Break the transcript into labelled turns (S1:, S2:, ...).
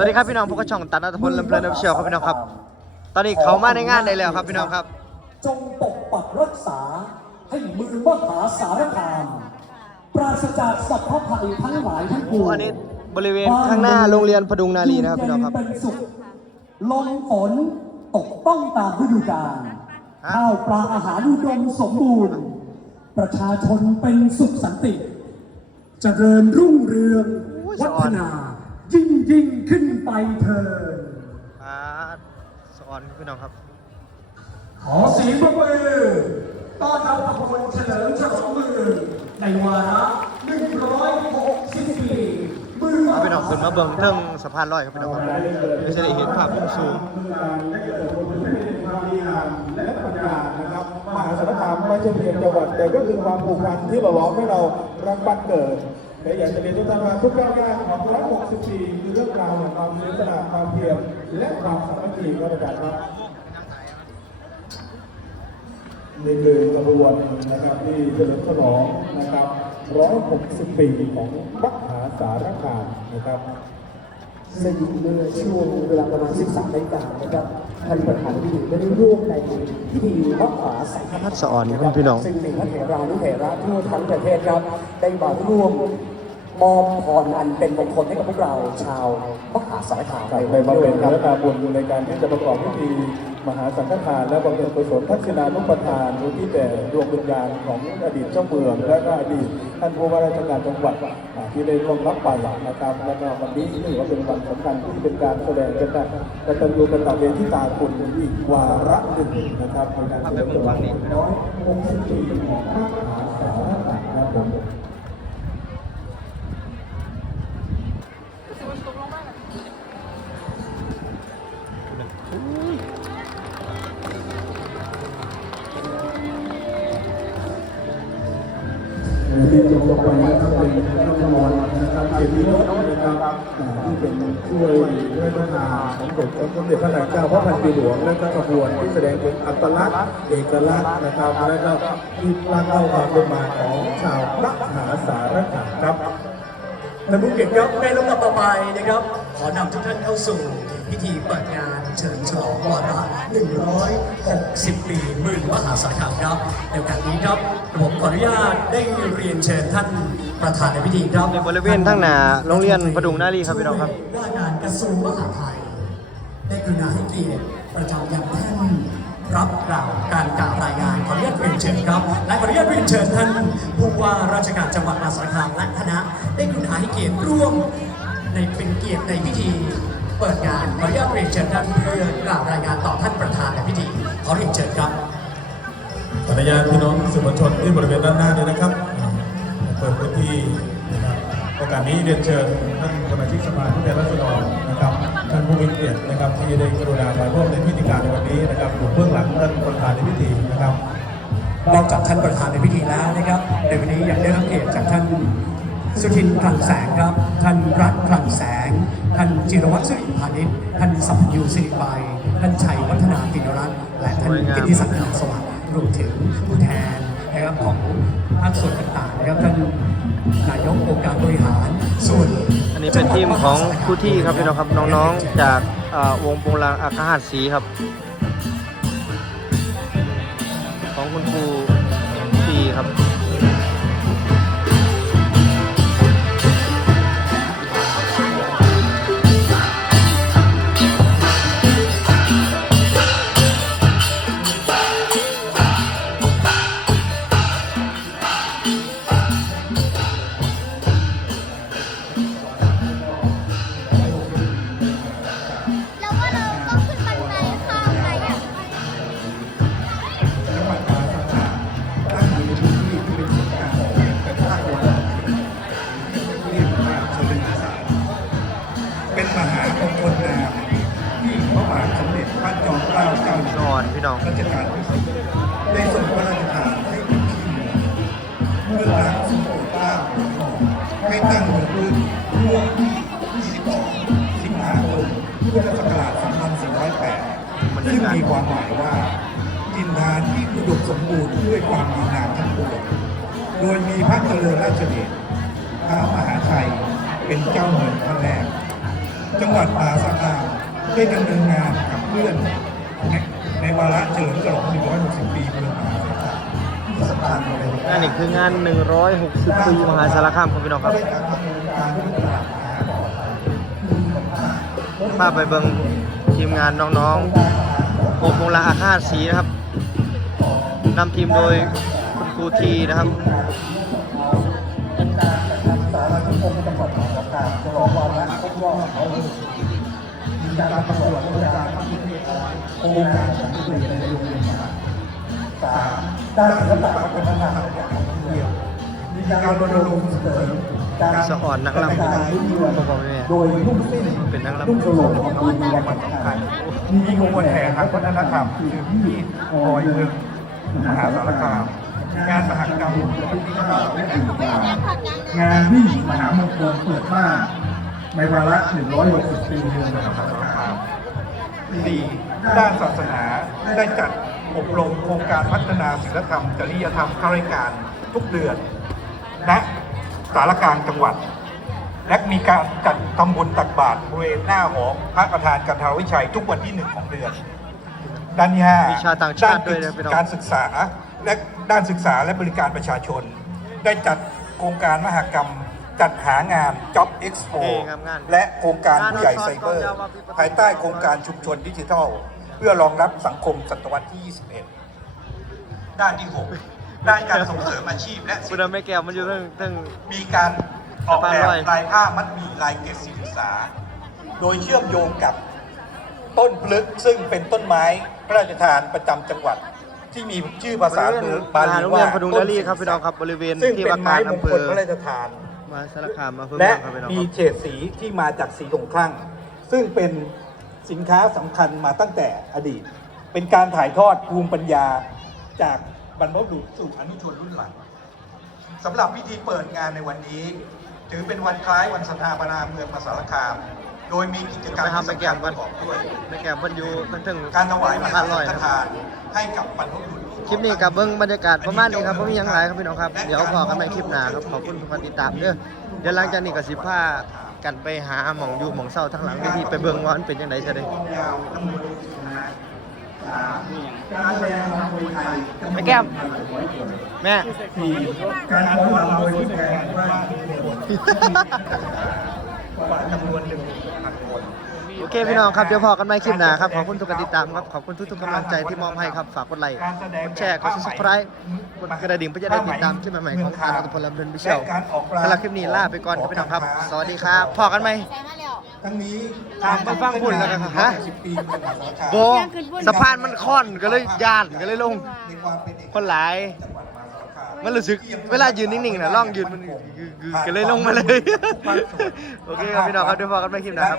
S1: วัสดีครับพี่น้องพวกกระช่องตันนัทพลลำเพลินน้ำเชียวครับพี่น้องครับ ตอนนี้เขามาในงานได้แล้วครับพี่น้องครับ
S2: จงปกปักรักษาให้มือมหาสารคามปราศจากสัพพภัยทั้งหลายทั้งปวง
S1: อันนี้บริเวณข้างหน้าโรงเรียนพดุงนารีนะครับพี่น้องครับ
S2: ยู่เย็เป็นสุขลมฝนตกต้องตามฤดูกาล
S1: ฮะ
S2: ข้าวปลาอาหารอุดมสมบูรณ์ ประชาชนเป็นสุขสันติ เจริญรุ่งเรืองวัฒนา ยิ่งยิ่งขึ้นไปเถิด
S1: อ่าสอนพี่น้องครับ
S2: ขอเสียงปรบมือต้อนรับขบวนเฉลิมฉลองมือ ในวาระ160ปีมือ
S1: เอาพี่น้องขึ้นมาเบิ่งเรื่องสะพานลอยครับพี่น้องครับไม่ใช่ได้เห็นภาพมุมสูง
S3: และประกาศนะครับมหาสารคามไม่ใช่เพียงจังหวัดแต่ก็คือความผูกพันที่เราล้อมให้เรารักบ้านเกิด และอยากจะเรียนทุกท่านว่าทุกก้าวหน้าของ160ปีคือเรื่องราวแห่งความเสียสละความเพียรและความสามัคคีครับอาจารย์ครับนี่คือขบวนนะครับที่เฉลิมฉลองนะครับ160 ปีของมหาสารคามนะครับ
S4: ซึ่งเมื่อช่วงเวลาประมาณ 13นาฬิกานะครับท่านประธานพิธีได้ร่วมในพิธีมหาสังฆ
S1: พัดสอนครับพี่น้อง
S4: ซึ่งมีพระเถรานุเถระทั่วทั้งประเทศครับได้มาร่วม มอบพรอันเป็นมงคลให้กับพวกเราชาวมหาสารคาม
S3: ในบำเพ็ญพระนาบุญในการที่จะประกอบพิธีมหาสังฆทาน และบำเพ็ญกุศลทักษิณานุปทานอุทิศแด่ดวงวิญญาณของอดีตเจ้าเมืองและก็อดีตท่านผู้ว่าราชการจังหวัดที่ได้ร่วมรับไปนะครับและก็วันนี้ถือว่าเป็นวันสำคัญที่เป็นการแสดงกันกตัญญูกตเวทิตาคุณอีกวาระหนึ่งนะครับในการเฉลิมฉลองร้อยหกสิบปีของมหาสารคามครับผม ที่จบลงไปนะครับเป็นขนมนะครับเกียรติยศนะครับที่เป็นช่วยด้วยพระนามของสมเด็จสมเด็จพระนางเจ้าพระพันปีหลวงและก็ขบวนที่แสดงถึงอัตลักษณ์เอกลักษณ์นะครับและก็ที่ร่างเล่าความเป็นมาของชาวมหาสารคามครับ
S2: ท่านผู้เกียรติครับในลำดับต่อไปนะครับ ขอนำทุกท่านเข้าสู่ พิธีเปิดงานเฉลิมฉลองวาระ 160 ปีหมื่นมหาสารคามครับในโอกาสนี้ครับผมขออนุญาตได้เรียนเชิญท่านประธานในพิธีครับ
S1: ในบริเวณข้างหน้าโรงเรียนพดุงนารีครับพี่น้องครับ
S2: ว่าการกระทรวงมหาดไทยได้กรุณาให้เกียรติประจำยังท่านรับกล่าวการกล่าวรายงานขออนุญาตเรียนเชิญครับและขออนุญาตเรียนเชิญท่านผู้ว่าราชการจังหวัดมหาสารคามและคณะได้กรุณาให้เกียรติร่วมในเป็นเกียรติในพิธี เปิดงานขออนุญาตเรียนเชิญท่านเพื่อกล่าวรายงานต่อท่านประธานในพิธีขอเรียนเชิญครับ
S3: ขออนุญาตพี่น้องสื่อมวลชนที่บริเวณด้านหน้าด้วยนะครับเปิดพื้นที่นะครับโอกาสนี้เรียนเชิญท่านสมาชิกสภาผู้แทนราษฎรนะครับท่านผู้มีเกียรตินะครับที่ได้กรุณามาร่วมในพิธีการในวันนี้นะครับอยู่เบื้องหลังท่านประธานในพิธีนะครับ
S2: นอกจากท่านประธานในพิธีแล้วนะครับในวันนี้ยังได้รับเกียรติจากท่าน สุทินคลังแสงครับท่านรัฐคลังแสงท่านจิรวัตรสิริพานิชท่านสัพยูสิริใบท่านชัยวัฒนาตินรัตน์และท่านกิติศักดิ์นาสวัสดิ์รวมถึงผู้แทนนะครับของภาคส่วนต่างๆนะครับท่านนายกองค์การบริหารส่วน
S1: อันนี้เป็นทีมของผู้ที่ครับพี่น้องครับน้องๆ จากวงโปงลางอาคาหาดสีครับ ของคุณครูปีครับ
S5: เมื่อ
S3: รั้งทรงโปรดเกล้าให้ตั้งเมืองรุ่นร่วมที่22สิงหาคมพุทธศักราช2408ซึ่งมีความหมายว่าดินแดนที่อุดมสมบูรณ์ด้วยความดีงามทั้งปวงโดยมีพระเจริญราชเดชพระมหาชัยเป็นเจ้าเมืองท่านแรก จังหวัดมหาสาราได้ดำเนินงานขับเคลื่อนในในวาระเฉลิมฉลอง160 ปีเมืองมหาสา รคามที่สำคัญเลย
S1: งานนี้คืองาน 160 ปีมหาสารคามครับพี่น้องครับ
S3: ได้กา
S1: พไปเบิงทีมงานน้องๆวงโปงลาอาคาศสีนะครับนำทีมโดยคุณครูทีนะครับ
S4: สาราธิคมจังหวัดมหาสารคามฉลองวาระครบรอบเขามีการประกวดโครงการของตัวเองในโรงเรียน สามด้านศิลปะวัฒนธรรมอย่างท่องเที่ยวมีการรณรงค์เสริมการ
S1: สะอ่อนนักรำ
S4: แต่งกายพื้นเมืองโดยนุ่งสิ้น
S1: เป็นนักรำ
S4: นุ่งโชโลงของมีวัฒนสำคัญมีขบวนแห่ทางวัฒนธรรมคือที่ออยเมืองมหาสารคาม
S3: งานมหกรรม
S4: งานวิ่มหามงคลเปิดบ้านในวาระ 160 ปีเมืองมหาสารคาม
S3: สี่ด้านศาสนาได้จัด อบรมโครงการพัฒนาศีลธรรม จริยธรรมข้าราชการทุกเดือน และสารกลางจังหวัด และมีการจัดทำบุญตักบาตรบริเวณหน้าหอพระประธานกันทาวิชัย ทุกวันที่หนึ่งของเดือน ด้านที่ห้า
S1: มีชาวต่างชาติด้วยนะพี่น้อง
S3: การศึกษาและด้านศึกษาและบริการประชาชน ได้จัดโครงการมหกรรมจัดหางาน Job Expo
S1: เอ้ครับงาน
S3: และโครงการผู้ใหญ่
S1: งาน
S3: ไซเบอร์
S1: กองยาวมาปีประตู
S3: ภายใต้โครงการชุมชนดิจิทัลเพื่อรองรับสังคมศตวรรษที่ 21 ด้านที่ 6 ด้านการส่งเสริมอาชีพและ
S1: คุณแม่แก้วมันอยู่เรื่องเรื่อง
S3: มีการออกแบบ
S1: สะพานลอย
S3: ลายผ้ามัดหมีลายเกศศึกษา โดยเชื่อมโยงกับต้นพลึกซึ่งเป็นต้นไม้พระราชทานประจำจังหวัด ที่มีชื่อภาษาบาลี
S1: โรงเรี
S3: ว่าย
S1: นพดุงดารีครับพี่น้องครับบริเวณ
S3: ซึ่ง
S1: ที่
S3: เป็
S1: ว่านกา
S3: ไม้
S1: ร
S3: มง
S1: อำเภ
S3: คล
S1: อ
S3: พระราชทาน
S1: มหาสารคามอำเภอ
S3: และ
S1: เมืองครับพี่น้อง
S3: มี
S1: ครับ
S3: เฉดสีที่มาจากสีของคลั่ง ซึ่งเป็น สินค้าสำคัญมาตั้งแต่อดีต เป็นการถ่ายทอดภูมิปัญญาจากบรรพบุรุษสู่อนุชนรุ่นหลังสำหรับพิธีเปิดงานในวันนี้ ถือเป็นวันคล้ายวันสถาปนาเมืองมหาสารคาม โดยมีกิจกรรม
S1: ไปทำไป
S3: ที่
S1: แก้
S3: สำ
S1: ม
S3: คั
S1: กั
S3: ญ
S1: น
S3: ประกอบด้วย
S1: แม่แก้มเพิ่นอยู่มันถึง
S3: การถวายมหา
S1: อร่อย
S3: สังฆ
S1: นะ
S3: ทานให้กับบรรพบุรุษ
S1: คลิปนี้กับเบิ้งบรรยากาศประมาณนี้ครับไม่มีหยังหลายครับพี่น้องครับ เดี๋ยวพอกันในคลิปหน้าครับขอบคุณทุกคนติดตามเด้อเดี๋ยวหลังจากนี้ก็สิพา กันไปหาหมองอยู่หมองเศร้าทั้งหลังเวทีไปเบิ่งว่ามันเป็นยังไงซะเด้
S3: ยาวจำนวนคณะสามการแสดงความมวยไทย
S1: แม่แก้มแม่
S3: สี่การฟ้อนรำโดยผู้แทนว่า ว่าจำนวนหนึ่งพันคน
S1: โอเคพี่น้องครับเดี๋ยวพอกันในคลิปหน้าครับขอบคุณทุกการติดตามครับขอบคุณทุกๆกำลังใจที่มอบให้ครับฝากกดไลค์กดแชร์กดซับสไครต์กดกระดิ่งเพื่อจะได้ติดตามคลิปใหม่ๆของการอัตพลลำเดินพิเชลสำหรับคลิปนี้ลาไปก่อนครับพี่น้องครับ สวัสดีครับพอกันไหม
S5: ใส่มาแล้ว
S3: ทั้งนี้
S1: ทางไปฟังพุ่นแล้วกันครับฮะ
S3: สิบปีเมืองมหาสารคาม
S1: โบสะพานมันค่อนก็เลยย่านก็เลยลง
S3: ในความเป็นเอก
S1: คนหลาย
S3: จังหวัด มั
S1: นรู้สึกเวลายืนนิ่งๆนะล่องยืนมันกึกๆก็เลยลงมาเลย โอเคครับพี่น้องครับเดี๋ยวพอกันไม่คลิปหนะครับ